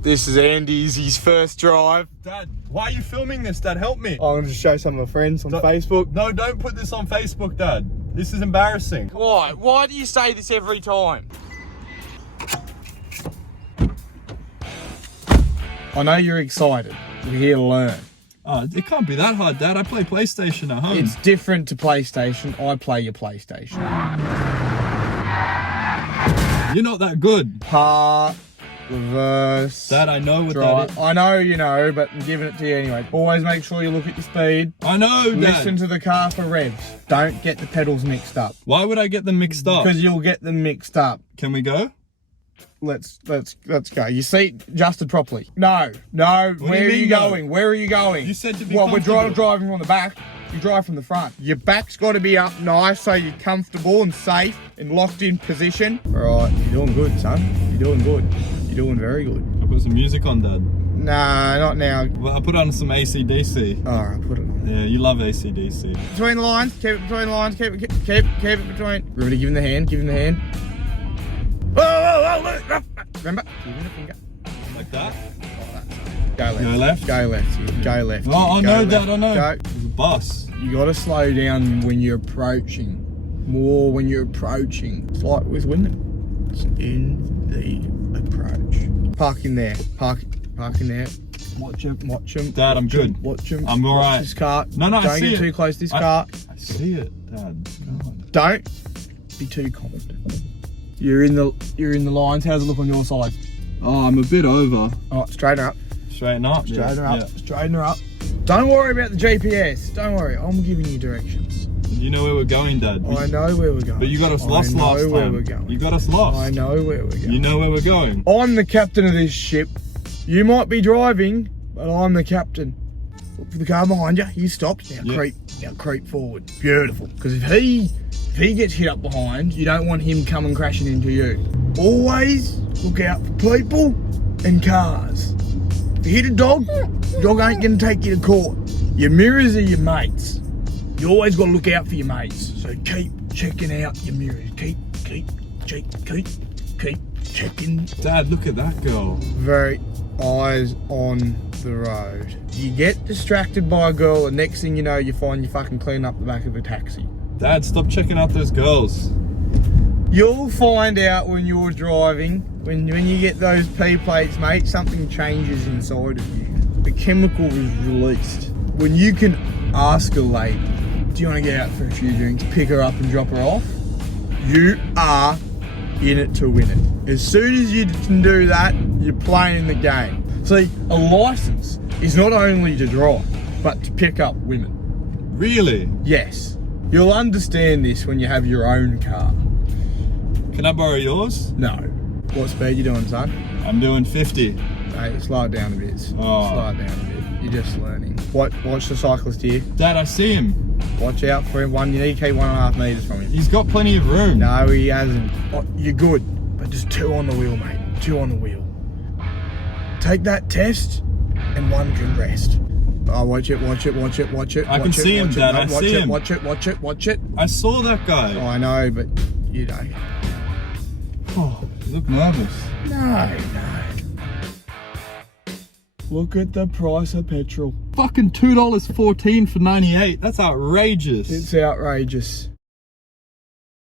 This is Andy's, his first drive. Dad, why are you filming this, Dad? Help me. I'm going to show some of my friends on Facebook. No, don't put this on Facebook, Dad. This is embarrassing. Why? Why do you say this every time? I know you're excited. We're here to learn. It can't be that hard, Dad. I play PlayStation at home. It's different to PlayStation. I play your PlayStation. You're not that good. Part, reverse. Dad, I know what drive. that is. I know you know, but I'm giving it to you anyway. Always make sure you look at your speed. I know, Dad. Listen to the car for revs. Don't get the pedals mixed up. Why would I get them mixed up? Because you'll get them mixed up. Can we go? Let's go. Your seat adjusted properly. No. Where are you going? Where are you going? You said to be Well, we're comfortable. driving from the back. You drive from the front. Your back's got to be up nice so you're comfortable and safe and locked in position. All right, you're doing good, son. You're doing good. You're doing very good. I'll put some music on, Dad. Nah, not now. Well, I'll put on some AC/DC. All right, put it on. Yeah, you love AC/DC. Between the lines. Keep it between the lines. Keep it between. Remember to give him the hand. Give him the hand. Whoa. Remember? Give him the finger. Like that? Go left. Go left? Go left. Go left. Oh, no, Dad, I know. Go. There's a bus. You gotta slow down when you're approaching. More when you're approaching. It's like with women. It's in the approach. Park in there. Park in there. Watch him. Dad, I'm good. Watch him. I'm alright. Watch this car. No, I Don't see get it. too close to this car. I see it, Dad. God. Don't be too confident. You're in the lines. How's it look on your side? Oh, I'm a bit over. Oh, straighten her up. Straighten up. Straighten her up. Yeah. Straighten her up. Don't worry about the GPS. Don't worry. I'm giving you directions. You know where we're going, Dad. I know where we're going. But you got us lost last time. I know where we're going. You got us lost. I know where we're going. You know where we're going. I'm the captain of this ship. You might be driving, but I'm the captain. Look for the car behind you. He stopped. Now creep forward. Beautiful. Because if he gets hit up behind, you don't want him coming crashing into you. Always look out for people and cars. If you hit a dog, the dog ain't gonna take you to court. Your mirrors are your mates. You always gotta look out for your mates. So keep checking out your mirrors. Keep checking. Dad, look at that girl. Very eyes on the road. You get distracted by a girl, and next thing you know, you find you fucking clean up the back of a taxi. Dad, stop checking out those girls. You'll find out when you're driving, when you get those P plates, mate, something changes inside of you. The chemical is released. When you can ask a lady, do you want to get out for a few drinks, pick her up and drop her off? You are in it to win it. As soon as you can do that, you're playing the game. See, a license is not only to drive, but to pick up women. Really? Yes. You'll understand this when you have your own car. Can I borrow yours? No. What speed you doing, son? I'm doing 50. Mate, slow it down a bit. Oh. Slow it down a bit. You're just learning. Watch the cyclist here. Dad, I see him. Watch out for him. You need to keep 1.5 metres from him. He's got plenty of room. No, he hasn't. Oh, you're good, but just 2 on the wheel, mate. 2 on the wheel. Take that test and 1 can rest. Oh, watch it. I can see him, Dad. I see him. Watch it. I saw that guy. Oh, I know, but you don't. Oh, you look nervous. No. Look at the price of petrol. Fucking $2.14 for 98. That's outrageous. It's outrageous.